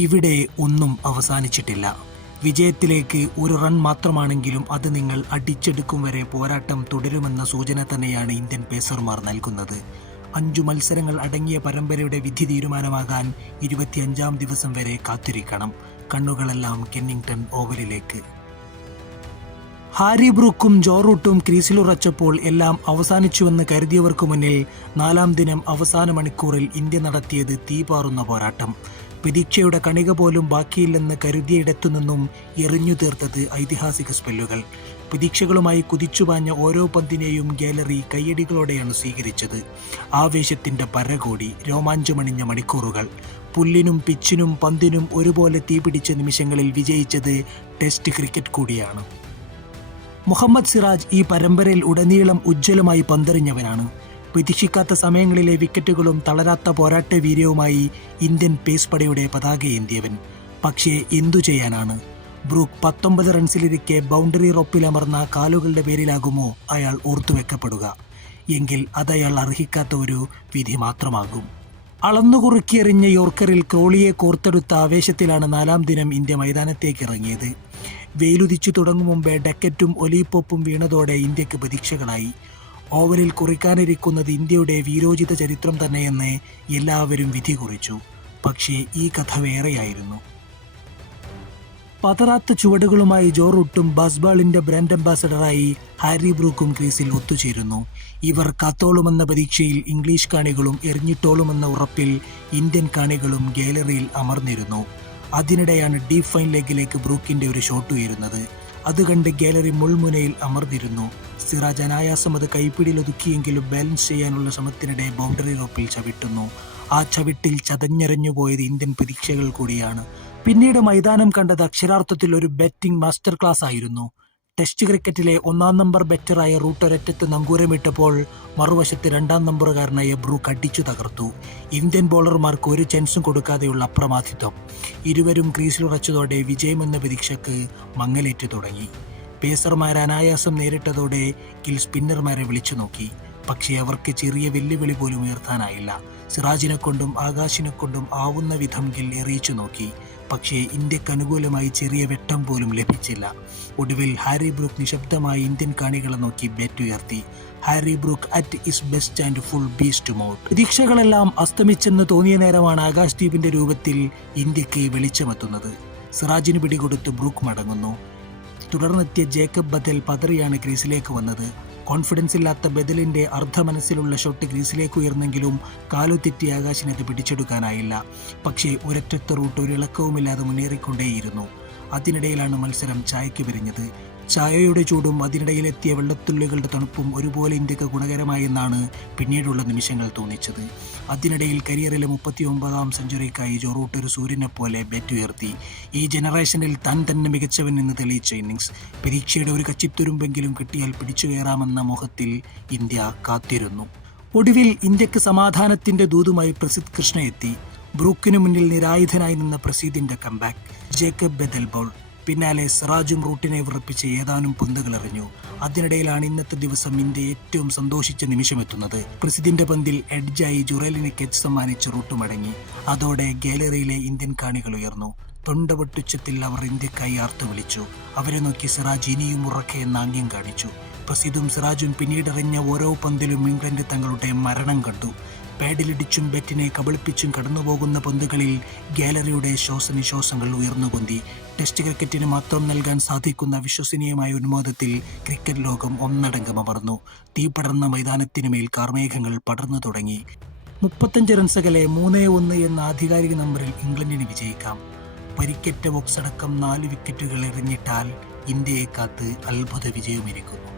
ഇവിടെ ഒന്നും അവസാനിച്ചിട്ടില്ല. വിജയത്തിലേക്ക് ഒരു റൺ മാത്രമാണെങ്കിലും അത് നിങ്ങൾ അടിച്ചെടുക്കും വരെ പോരാട്ടം തുടരുമെന്ന സൂചന തന്നെയാണ് ഇന്ത്യൻ പേസർമാർ നൽകുന്നത്. 5 മത്സരങ്ങൾ അടങ്ങിയ പരമ്പരയുടെ വിധി തീരുമാനമാകാൻ 25-ാം ദിവസം വരെ കാത്തിരിക്കണം. കണ്ണുകളെല്ലാം കെന്നിംഗ്ടൺ ഓവലിലേക്ക്. ഹാരി ബ്രൂക്കും ജോ റൂട്ടും ക്രീസിലുറച്ചപ്പോൾ എല്ലാം അവസാനിച്ചുവെന്ന് കരുതിയവർക്കു മുന്നിൽ 4-ാം ദിനം അവസാന മണിക്കൂറിൽ ഇന്ത്യ നടത്തിയത് തീപാറുന്ന പോരാട്ടം. പ്രതീക്ഷയുടെ കണിക പോലും ബാക്കിയില്ലെന്ന് കരുതിയിടത്തുനിന്നും എറിഞ്ഞു തീർത്തത് ഐതിഹാസിക സ്പെല്ലുകൾ. പ്രതീക്ഷകളുമായി കുതിച്ചുപാഞ്ഞ ഓരോ പന്തിനെയും ഗാലറി കയ്യടികളോടെയാണ് സ്വീകരിച്ചത്. ആവേശത്തിന്റെ പരകോടി, രോമാഞ്ചമണിഞ്ഞ മണിക്കൂറുകൾ. പുല്ലിനും പിച്ചിനും പന്തിനും ഒരുപോലെ തീപിടിച്ച നിമിഷങ്ങളിൽ വിജയിച്ചത് ടെസ്റ്റ് ക്രിക്കറ്റ് കൂടിയാണ്. മുഹമ്മദ് സിറാജ് ഈ പരമ്പരയിൽ ഉടനീളം ഉജ്ജ്വലമായി പന്തെറിഞ്ഞവനാണ്. പ്രതീക്ഷിക്കാത്ത സമയങ്ങളിലെ വിക്കറ്റുകളും തളരാത്ത പോരാട്ട വീര്യവുമായി ഇന്ത്യൻ പേസ് പടയുടെ പതാകയേന്തിയവൻ. പക്ഷേ എന്തു ചെയ്യാനാണ്? ബ്രൂക്ക് 19 റൺസിലിരിക്കെ ബൗണ്ടറി റൊപ്പിലമർന്ന കാലുകളുടെ പേരിലാകുമോ അയാൾ ഓർത്തുവെക്കപ്പെടുക? എങ്കിൽ അതയാൾ അർഹിക്കാത്ത ഒരു വിധി മാത്രമാകും. അളന്നുകുറുക്കിയെറിഞ്ഞ യോർക്കറിൽ ക്രോളിയെ കോർത്തെടുത്ത ആവേശത്തിലാണ് 4-ാം ദിനം ഇന്ത്യ മൈതാനത്തേക്ക് ഇറങ്ങിയത്. വെയിലുദിച്ചു തുടങ്ങും മുമ്പേ ഡക്കറ്റും ഒലീപോപ്പും വീണതോടെ ഇന്ത്യക്ക് പ്രതീക്ഷകളായി. ഓവറിൽ കുറിക്കാനിരിക്കുന്നത് ഇന്ത്യയുടെ വീരോചിത ചരിത്രം തന്നെയെന്ന് എല്ലാവരും വിധി കുറിച്ചു. പക്ഷേ ഈ കഥ വേറെയായിരുന്നു. പതറാത്ത ചുവടുകളുമായി ജോ റൂട്ടും ബാസ്ബാളിന്റെ ബ്രാൻഡ് അംബാസഡറായി ഹാരി ബ്രൂക്കും ക്രീസിൽ ഒത്തുചേരുന്നു. ഇവർ കാത്തോളുമെന്ന പ്രതീക്ഷയിൽ ഇംഗ്ലീഷ് കാണികളും എറിഞ്ഞിട്ടോളുമെന്ന ഉറപ്പിൽ ഇന്ത്യൻ കാണികളും ഗാലറിയിൽ അമർന്നിരുന്നു. അതിനിടെയാണ് ഡീപ് ഫൈൻ ലെഗിലേക്ക് ബ്രൂക്കിന്റെ ഒരു ഷോട്ട് ഉയരുന്നത്. അത് കണ്ട് ഗാലറി മുൾമുനയിൽ അമർന്നിരുന്നു. സിറാജ് അനായാസം അത് കൈപ്പിടിയിൽ ഒതുക്കിയെങ്കിലും ബാലൻസ് ചെയ്യാനുള്ള ശ്രമത്തിനിടെ ബൗണ്ടറി റോപ്പിൽ ചവിട്ടുന്നു. ആ ചവിട്ടിൽ ചതഞ്ഞെറിഞ്ഞു പോയത് ഇന്ത്യൻ പ്രതീക്ഷകൾ കൂടിയാണ്. പിന്നീട് മൈതാനം കണ്ടത് അക്ഷരാർത്ഥത്തിൽ ഒരു ബാറ്റിംഗ് മാസ്റ്റർ ക്ലാസ് ആയിരുന്നു. ടെസ്റ്റ് ക്രിക്കറ്റിലെ 1-ാം നമ്പർ ബാറ്ററായ റൂട്ട് ഒരറ്റത്ത് നങ്കൂരമിട്ടപ്പോൾ മറുവശത്ത് 2-ാം നമ്പറുകാരനായ ബ്രൂക്ക് അടിച്ചു തകർത്തു. ഇന്ത്യൻ ബോളർമാർക്ക് ഒരു ചാൻസും കൊടുക്കാതെയുള്ള അപ്രമാദിത്വം. ഇരുവരും ക്രീസിലുറച്ചതോടെ വിജയമെന്ന പ്രതീക്ഷയ്ക്ക് മങ്ങലേറ്റു തുടങ്ങി. പേസർമാരെ അനായാസം നേരിട്ടതോടെ ഗിൽ സ്പിന്നർമാരെ വിളിച്ചു നോക്കി. പക്ഷേ അവർക്ക് ചെറിയ വെല്ലുവിളി പോലും ഉയർത്താനായില്ല. സിറാജിനെ കൊണ്ടും ആകാശിനെ കൊണ്ടും ആവുന്ന വിധം ഗിൽ എറിയിച്ചു നോക്കി. പക്ഷേ ഇന്ത്യക്ക് അനുകൂലമായി ചെറിയ വെട്ടം പോലും ലഭിച്ചില്ല. ഒടുവിൽ ഹാരി ബ്രൂക്ക് നിശബ്ദമായി ഇന്ത്യൻ കാണികളെ നോക്കി ബാറ്റ് ഉയർത്തി. Harry Brook at his best and full beast mode. പ്രതീക്ഷകളെല്ലാം അസ്തമിച്ചെന്ന് തോന്നിയ നേരമാണ് ആകാശ് ദീപിന്റെ രൂപത്തിൽ ഇന്ത്യക്ക് വെളിച്ചമെത്തുന്നത്. സിറാജിന് പിടികൊടുത്ത് ബ്രൂക്ക് മടങ്ങുന്നു. തുടർന്നെത്തിയ ജേക്കബ് ബദൽ പതറിയാണ് ക്രീസിലേക്ക് വന്നത്. കോൺഫിഡൻസ് ഇല്ലാത്ത ബദലിന്റെ അർദ്ധമനസ്സിലുള്ള ഷോട്ട് ക്രീസിലേക്ക് ഉയർന്നെങ്കിലും കാലുതെറ്റി ആകാശിനത് പിടിച്ചെടുക്കാനായില്ല. പക്ഷേ ഒരൊറ്റ റൂട്ട് ഒരു ഇളക്കവുമില്ലാതെ മുന്നേറിക്കൊണ്ടേയിരുന്നു. അതിനിടയിലാണ് മത്സരം ചായക്ക് പിരിഞ്ഞത്. ചായയുടെ ചൂടും അതിനിടയിലെത്തിയ വെള്ളത്തുള്ളികളുടെ തണുപ്പും ഒരുപോലെ ഇന്ത്യക്ക് ഗുണകരമായെന്നാണ് പിന്നീടുള്ള നിമിഷങ്ങൾ തോന്നിച്ചത്. അതിനിടയിൽ കരിയറിലെ 39-ാം സെഞ്ചുറിക്കായി ജോ റൂട്ട് ഒരു സൂര്യനെ പോലെ ബാറ്റ് ഉയർത്തി. ഈ ജനറേഷനിൽ താൻ തന്നെ മികച്ചവൻ എന്ന് തെളിയിച്ച ഇന്നിങ്സ്. പരീക്ഷയുടെ ഒരു കച്ചിത്തുരുമ്പെങ്കിലും കിട്ടിയാൽ പിടിച്ചു കയറാമെന്ന മോഹത്തിൽ ഇന്ത്യ കാത്തിരുന്നു. ഒടുവിൽ ഇന്ത്യക്ക് സമാധാനത്തിന്റെ ദൂതുമായി പ്രസിദ്ധ് കൃഷ്ണ എത്തി. ബ്രൂക്കിനു മുന്നിൽ നിരായുധനായി നിന്ന പ്രസീദിന്റെ കംബാക്ക്. ജേക്കബ് ബദൽ ബോൾ. പിന്നാലെ സിറാജും റൂട്ടിനെ വിറപ്പിച്ച് ഏതാനും പന്തുകൾ എറിഞ്ഞു. അതിനിടയിലാണ് ഇന്നത്തെ ദിവസം ഇന്ത്യ ഏറ്റവും സന്തോഷിച്ച നിമിഷമെത്തുന്നത്. പ്രസിദ്ധിന്റെ പന്തിൽ എഡ്ജായി ജുറേലിന് കെച്ച് സമ്മാനിച്ച് റൂട്ട് മടങ്ങി. അതോടെ ഗാലറിയിലെ ഇന്ത്യൻ കാണികൾ ഉയർന്നു. തൊണ്ടപൊട്ടുച്ചത്തിൽ അവർ ഇന്ത്യക്കായി ആർത്തു വിളിച്ചു. അവരെ നോക്കി സിറാജ് ഇനിയും ഉറക്കെ എന്ന ആംഗ്യം കാണിച്ചു. പ്രസിദ്ധും സിറാജും പിന്നീടെറിഞ്ഞ ഓരോ പന്തിലും ഇംഗ്ലണ്ട് തങ്ങളുടെ മരണം കണ്ടു. പാഡിലിടിച്ചും ബാറ്റിനെ കബളിപ്പിച്ചും കടന്നുപോകുന്ന പന്തുകളിൽ ഗാലറിയുടെ ശ്വാസനിശ്വാസങ്ങൾ ഉയർന്നുപൊന്തി. ടെസ്റ്റ് ക്രിക്കറ്റിന് മാത്രം നൽകാൻ സാധിക്കുന്ന വിശ്വസനീയമായ ഉന്മോദത്തിൽ ക്രിക്കറ്റ് ലോകം ഒന്നടങ്കം അമർന്നു. തീപടർന്ന മൈതാനത്തിനു മേൽ കാർമേഘങ്ങൾ പടർന്നു തുടങ്ങി. 35 റൺസകലെ 3-1 എന്ന ആധികാരിക നമ്പറിൽ ഇംഗ്ലണ്ടിന് വിജയിക്കാം. പരിക്കേറ്റ ബോക്സ് അടക്കം 4 വിക്കറ്റുകൾ എറിഞ്ഞിട്ടാൽ ഇന്ത്യയെ കാത്ത് അത്ഭുത വിജയമിരിക്കുന്നു.